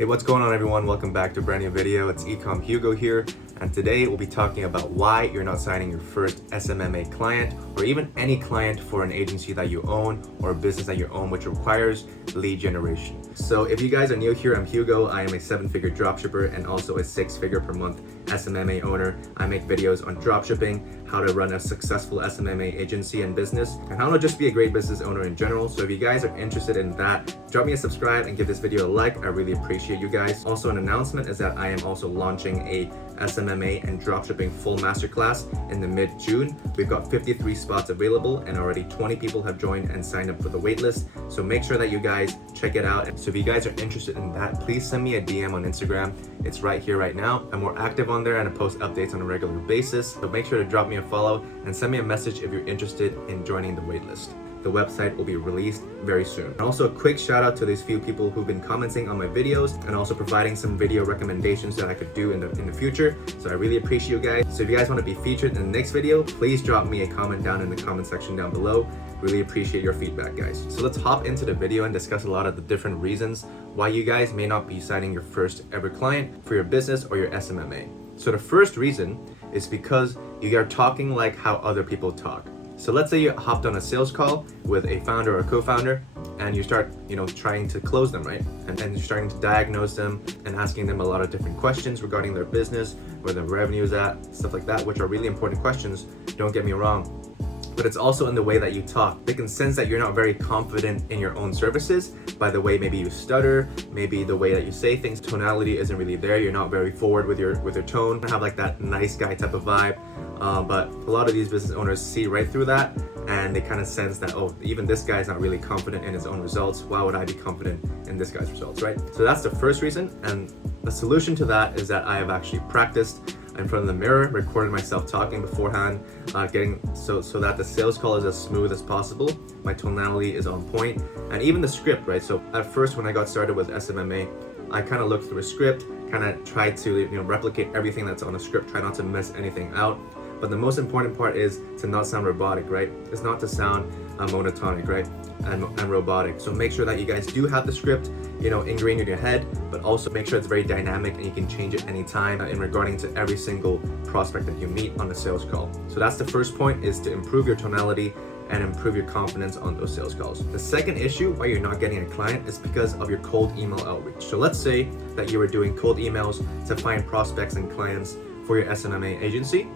Hey, what's going on everyone? Welcome back to a brand new video. It's Ecom Hugo here, and today we'll be talking about why you're not signing your first SMMA client or even any client for an agency that you own or a business that you own which requires lead generation. So if you guys are new here, I'm Hugo. I am a 7-figure dropshipper and also a 6-figure per month SMMA owner. I make videos on dropshipping, how to run a successful SMMA agency and business, and how to just be a great business owner in general. So if you guys are interested in that, drop me a subscribe and give this video a like. I really appreciate you guys. Also, an announcement is that I am also launching a SMMA and dropshipping full masterclass in the mid-June. We've got 53 spots available and already 20 people have joined and signed up for the waitlist. So make sure that you guys check it out. So if you guys are interested in that, please send me a DM on Instagram. It's right here right now. I'm more active on there and I post updates on a regular basis. So make sure to drop me a follow and send me a message if you're interested in joining the waitlist. The website will be released very soon. And also a quick shout out to these few people who've been commenting on my videos and also providing some video recommendations that I could do in the future. So I really appreciate you guys. So if you guys want to be featured in the next video, please drop me a comment down in the comment section down below. Really appreciate your feedback, guys. So let's hop into the video and discuss a lot of the different reasons why you guys may not be signing your first ever client for your business or your SMMA. So the first reason is because you are talking like how other people talk. So let's say you hopped on a sales call with a founder or a co-founder and you start, trying to close them, right? And then you're starting to diagnose them and asking them a lot of different questions regarding their business, where their revenue is at, stuff like that, which are really important questions, don't get me wrong. But it's also in the way that you talk. They can sense that you're not very confident in your own services by the way maybe you stutter, maybe the way that you say things, tonality isn't really there, you're not very forward with your tone, have like that nice guy type of vibe. But a lot of these business owners see right through that and they kind of sense that, oh, even this guy's not really confident in his own results. Why would I be confident in this guy's results, right? So that's the first reason. And the solution to that is that I have actually practiced in front of the mirror, recorded myself talking beforehand, getting so that the sales call is as smooth as possible. My tonality is on point, and even the script, right? So at first, when I got started with SMMA, I kind of looked through a script, kind of tried to replicate everything that's on a script, try not to miss anything out. But the most important part is to not sound robotic, right? It's not to sound monotonic, right? And robotic. So make sure that you guys do have the script, ingrained in your head, but also make sure it's very dynamic and you can change it anytime in regarding to every single prospect that you meet on the sales call. So that's the first point, is to improve your tonality and improve your confidence on those sales calls. The second issue why you're not getting a client is because of your cold email outreach. So let's say that you were doing cold emails to find prospects and clients for your SMMA agency.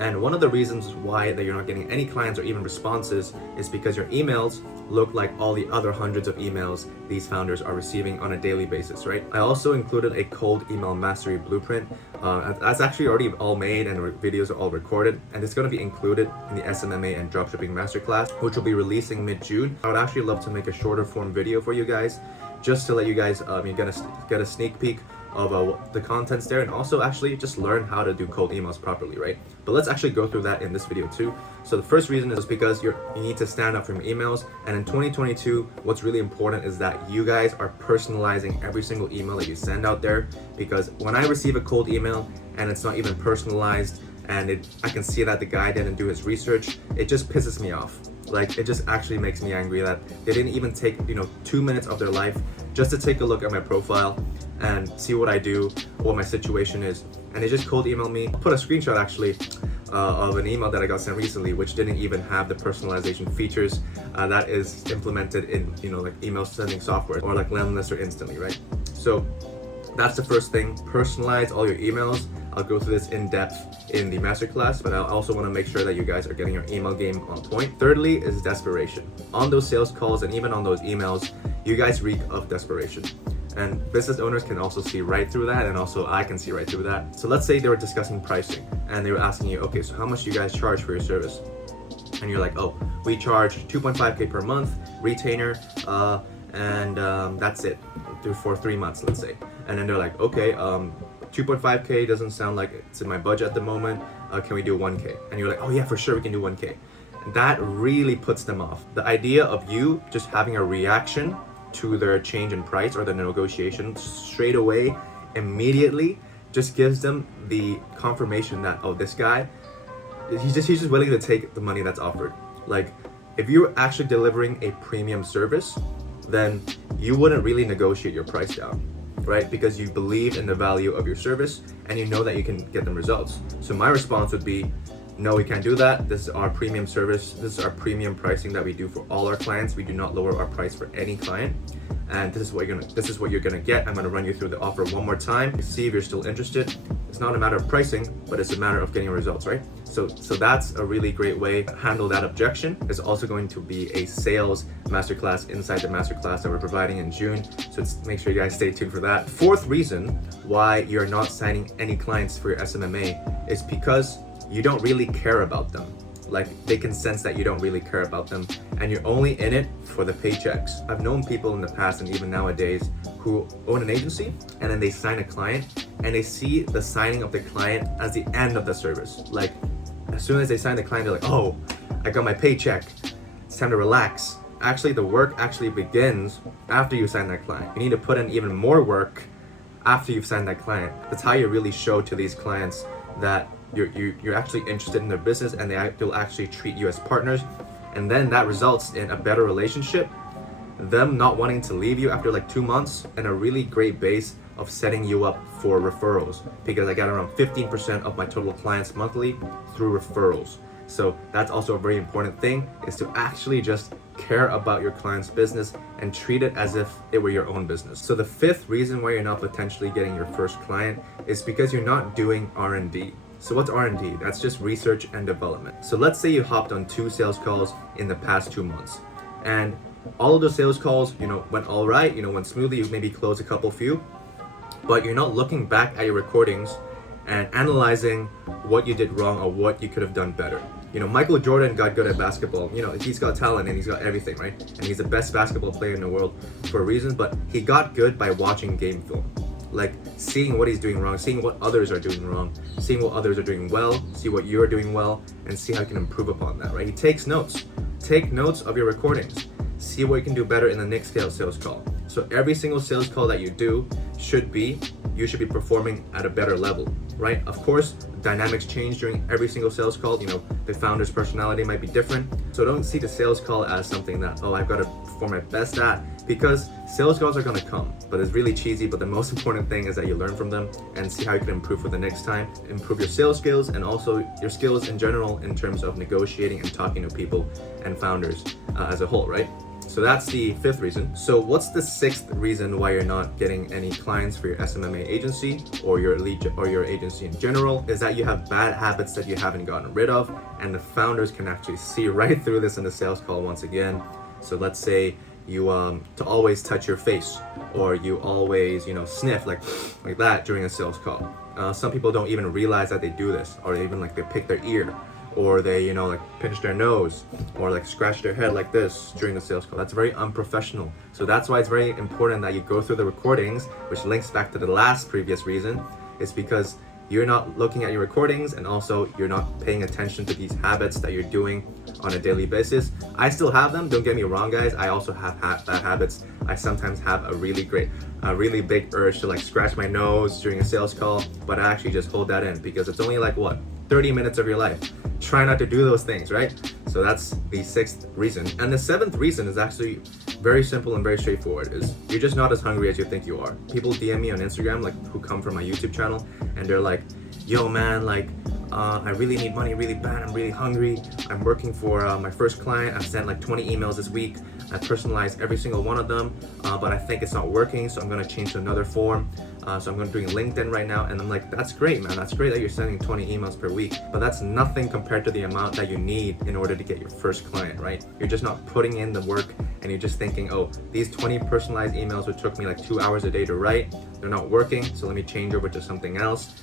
And one of the reasons why that you're not getting any clients or even responses is because your emails look like all the other hundreds of emails these founders are receiving on a daily basis, right? I also included a cold email mastery blueprint. That's actually already all made and the videos are all recorded, and it's going to be included in the SMMA and dropshipping masterclass, which will be releasing mid-June. I would actually love to make a shorter form video for you guys, just to let you guys get a sneak peek of the contents there, and also actually just learn how to do cold emails properly, right? But let's actually go through that in this video too. So the first reason is because you need to stand up from your emails, and in 2022 what's really important is that you guys are personalizing every single email that you send out there, because when I receive a cold email and it's not even personalized and I can see that the guy didn't do his research, it just pisses me off. Like, it just actually makes me angry that they didn't even take 2 minutes of their life just to take a look at my profile and see what I do, what my situation is, and they just cold emailed me. I'll put a screenshot actually of an email that I got sent recently, which didn't even have the personalization features that is implemented in like email sending software or like Lemlist or Instantly, right? So that's the first thing. Personalize all your emails. I'll go through this in depth in the masterclass, but I also want to make sure that you guys are getting your email game on point. Thirdly is desperation. On those sales calls and even on those emails, you guys reek of desperation. And business owners can also see right through that, and also I can see right through that. So let's say they were discussing pricing and they were asking you, okay, so how much do you guys charge for your service? And you're like, oh, we charge 2.5K per month, retainer, and that's it for 3 months, let's say. And then they're like, okay, 2.5K doesn't sound like it's in my budget at the moment. Can we do 1K? And you're like, oh yeah, for sure we can do 1K. That really puts them off. The idea of you just having a reaction to their change in price or the negotiation straight away, immediately, just gives them the confirmation that, oh, this guy, he's just willing to take the money that's offered. Like, if you're actually delivering a premium service, then you wouldn't really negotiate your price down. right? Because you believe in the value of your service and you know that you can get them results. So my response would be, no, we can't do that. This is our premium service. This is our premium pricing that we do for all our clients. We do not lower our price for any client. And this is what you're gonna get. I'm gonna run you through the offer one more time, see if you're still interested. It's not a matter of pricing, but it's a matter of getting results, right? So that's a really great way to handle that objection. There's also going to be a sales masterclass inside the masterclass that we're providing in June. So make sure you guys stay tuned for that. Fourth reason why you're not signing any clients for your SMMA is because you don't really care about them. Like, they can sense that you don't really care about them and you're only in it for the paychecks. I've known people in the past and even nowadays who own an agency and then they sign a client and they see the signing of the client as the end of the service. Like, as soon as they sign the client, they're like, oh, I got my paycheck. It's time to relax. Actually, the work actually begins after you sign that client. You need to put in even more work after you've signed that client. That's how you really show to these clients that you're actually interested in their business and they'll actually treat you as partners. And then that results in a better relationship, them not wanting to leave you after like 2 months, and a really great base of setting you up for referrals, because I got around 15% of my total clients monthly through referrals. So that's also a very important thing, is to actually just care about your client's business and treat it as if it were your own business. So the fifth reason why you're not potentially getting your first client is because you're not doing R&D. So what's R&D? That's just research and development. So let's say you hopped on 2 sales calls in the past 2 months, and all of those sales calls, went all right, went smoothly. You maybe closed a couple few, but you're not looking back at your recordings and analyzing what you did wrong or what you could have done better. Michael Jordan got good at basketball. He's got talent and he's got everything, right? And he's the best basketball player in the world for a reason, but he got good by watching game film. Like, seeing what he's doing wrong, seeing what others are doing wrong, seeing what others are doing well, see what you're doing well, and see how you can improve upon that, right? He takes notes. Take notes of your recordings. See what you can do better in the next sales call. So every single sales call that you do you should be performing at a better level, right? Of course, dynamics change during every single sales call. The founder's personality might be different. So don't see the sales call as something that, oh, I've got to perform my best at, because sales calls are gonna come, but it's really cheesy. But the most important thing is that you learn from them and see how you can improve for the next time, improve your sales skills and also your skills in general in terms of negotiating and talking to people and founders as a whole, right? So that's the fifth reason. So what's the sixth reason why you're not getting any clients for your SMMA agency or your agency in general? Is that you have bad habits that you haven't gotten rid of, and the founders can actually see right through this in the sales call once again. So let's say you to always touch your face, or you always sniff like that during a sales call. Some people don't even realize that they do this, or even they pick their ear, or they pinch their nose, or scratch their head like this during the sales call. That's very unprofessional. So that's why it's very important that you go through the recordings, which links back to the last previous reason. It's because you're not looking at your recordings, and also you're not paying attention to these habits that you're doing on a daily basis. I still have them, don't get me wrong, guys. I also have bad habits. I sometimes have a really big urge to scratch my nose during a sales call, but I actually just hold that in, because it's only 30 minutes of your life. Try not to do those things, right? So that's the sixth reason. And the seventh reason is actually very simple and very straightforward, is you're just not as hungry as you think you are. People DM me on Instagram who come from my YouTube channel, and they're like, yo man, I really need money really bad. I'm really hungry. I'm working for my first client. I've sent 20 emails this week. I personalized every single one of them, but I think it's not working, so I'm gonna change to another form. So I'm doing LinkedIn right now, and I'm like, that's great, man. That's great that you're sending 20 emails per week, but that's nothing compared to the amount that you need in order to get your first client, right? You're just not putting in the work, and you're just thinking, oh, these 20 personalized emails, which took me 2 hours a day to write, they're not working, so let me change over to something else.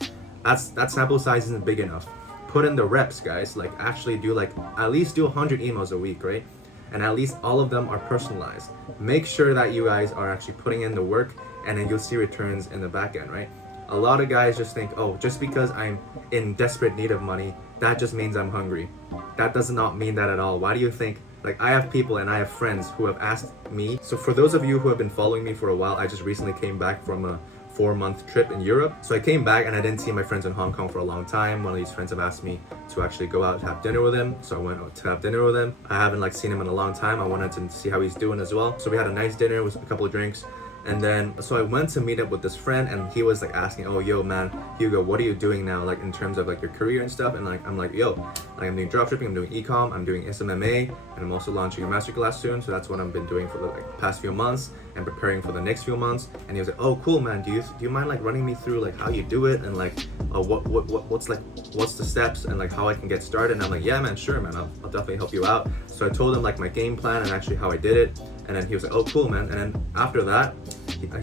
That sample size isn't big enough. Put in the reps, guys. Actually do at least do 100 emails a week, right? And at least all of them are personalized. Make sure that you guys are actually putting in the work, and then you'll see returns in the back end, right? A lot of guys just think, oh, just because I'm in desperate need of money, that just means I'm hungry. That does not mean that at all. Why do you think? I have people and I have friends who have asked me. So for those of you who have been following me for a while, I just recently came back from a 4-month trip in Europe. So I came back and I didn't see my friends in Hong Kong for a long time. One of these friends have asked me to actually go out to have dinner with him. So I went out to have dinner with him. I haven't seen him in a long time. I wanted to see how he's doing as well. So we had a nice dinner with a couple of drinks. And then, so I went to meet up with this friend, and he was like asking, oh, yo, man, Hugo, what are you doing now, like in terms of like your career and stuff? And like, I'm like, yo, like, I'm doing dropshipping, I'm doing ecom, I'm doing SMMA, and I'm also launching a masterclass soon. So that's what I've been doing for the like past few months and preparing for the next few months. And he was like, oh, cool, man. Do you mind like running me through like how you do it and like what's the steps and like how I can get started? And I'm like, yeah, man, sure, man, I'll definitely help you out. So I told him like my game plan and actually how I did it. And then he was like, oh, cool, man. And then after that,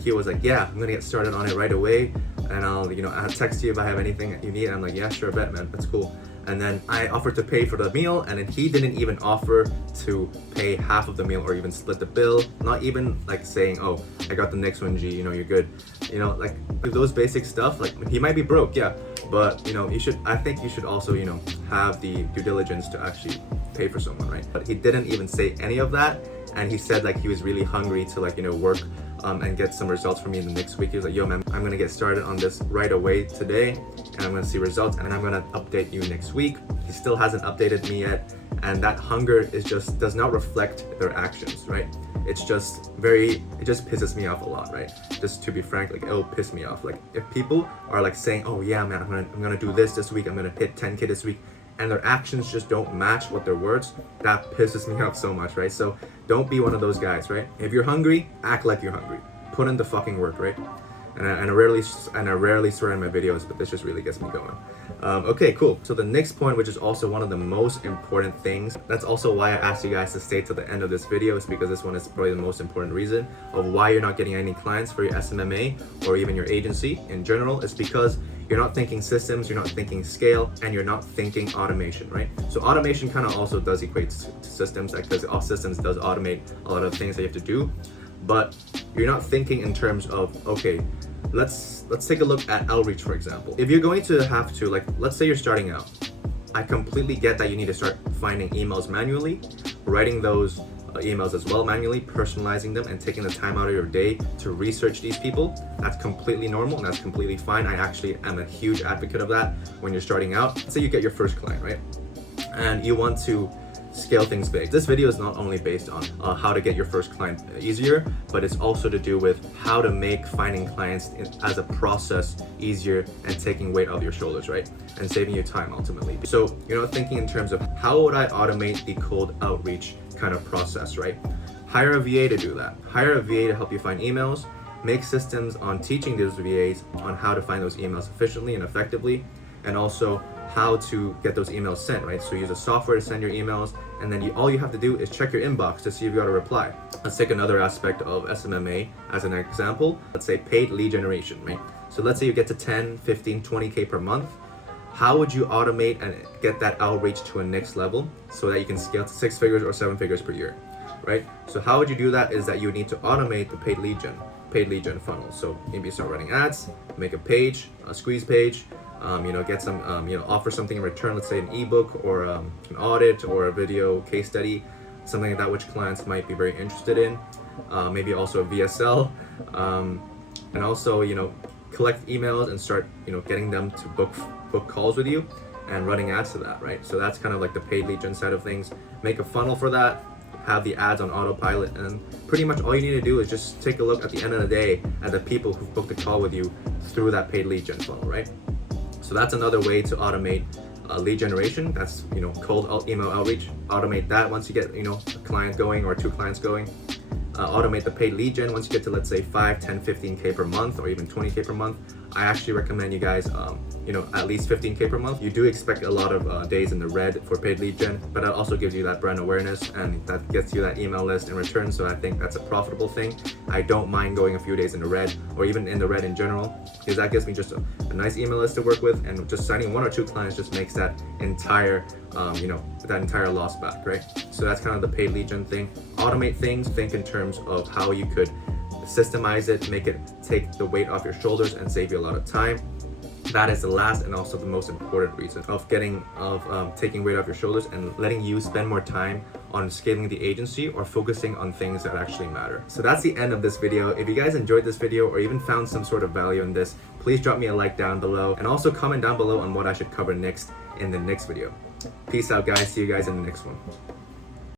he was like, yeah, I'm gonna get started on it right away, and I'll text you if I have anything that you need. And I'm like, yeah, sure, bet, man, that's cool. And then I offered to pay for the meal, and then he didn't even offer to pay half of the meal or even split the bill. Not even like saying, oh, I got the next one, G, you're good. Like those basic stuff. Like he might be broke, yeah, but I think you should also have the due diligence to actually pay for someone, right? But he didn't even say any of that, and he said like he was really hungry to like work and get some results for me in the next week. He was like, yo, man, I'm gonna get started on this right away today, and I'm gonna see results, and I'm gonna update you next week. He still hasn't updated me yet, and that hunger does not reflect their actions, right? It just pisses me off a lot, right? Just to be frank, like it'll piss me off. Like if people are like saying, oh yeah, man, I'm gonna do this week, I'm gonna hit 10K this week, and their actions just don't match what their words, that pisses me off so much, right? So don't be one of those guys, right? If you're hungry, act like you're hungry. Put in the fucking work, right? And I rarely swear in my videos, but this just really gets me going. Okay, cool. So the next point, which is also one of the most important things, that's also why I asked you guys to stay to the end of this video, is because this one is probably the most important reason of why you're not getting any clients for your SMMA or even your agency in general, is because you're not thinking systems, you're not thinking scale, and you're not thinking automation, right? So automation kind of also does equate to systems, because all systems does automate a lot of things that you have to do, but you're not thinking in terms of, okay, let's take a look at outreach, for example. If you're going to have to, like, let's say you're starting out, I completely get that you need to start finding emails manually, writing those emails as well manually, personalizing them, and taking the time out of your day to research these people. That's completely normal and that's completely fine. I actually am a huge advocate of that when you're starting out. Let's say you get your first client, right? And you want to scale things big. This video is not only based on how to get your first client easier, but it's also to do with how to make finding clients as a process easier and taking weight off your shoulders, right? And saving you time ultimately. So you're not thinking in terms of how would I automate the cold outreach kind of process, right? Hire a VA to do that. Hire a VA to help you find emails, make systems on teaching those VAs on how to find those emails efficiently and effectively, and also how to get those emails sent, right? So use a software to send your emails, and then all you have to do is check your inbox to see if you got a reply. Let's take another aspect of SMMA as an example. Let's say paid lead generation, right? So let's say you get to 10, 15, 20K per month. How would you automate and get that outreach to a next level so that you can scale to 6 figures or 7 figures per year, right? So how would you do that is that you need to automate the paid lead gen funnel. So maybe start running ads, make a page, a squeeze page, get some, offer something in return, let's say an ebook or an audit or a video case study, something like that which clients might be very interested in. Maybe also a VSL, and also, collect emails and start, getting them to book calls with you and running ads to that, right? So that's kind of like the paid lead gen side of things. Make a funnel for that, have the ads on autopilot, and pretty much all you need to do is just take a look at the end of the day at the people who booked a call with you through that paid lead gen funnel, right? So that's another way to automate lead generation. That's cold email outreach. Automate that once you get a client going or 2 clients going. Automate the paid lead gen once you get to, let's say, 5, 10, 15K per month or even 20K per month. I actually recommend you guys at least 15K per month. You do expect a lot of days in the red for paid lead gen, but that also gives you that brand awareness and that gets you that email list in return. So I think that's a profitable thing. I don't mind going a few days in the red or even in the red in general, because that gives me just a nice email list to work with, and just signing 1 or 2 clients just makes that entire that entire loss back, right? So that's kind of the paid lead gen thing. Automate things, think in terms of how you could systemize it, make it take the weight off your shoulders and save you a lot of time. That is the last and also the most important reason of taking weight off your shoulders and letting you spend more time on scaling the agency or focusing on things that actually matter. So that's the end of this video. If you guys enjoyed this video or even found some sort of value in this, please drop me a like down below and also comment down below on what I should cover next in the next video. Peace out, guys. See you guys in the next one.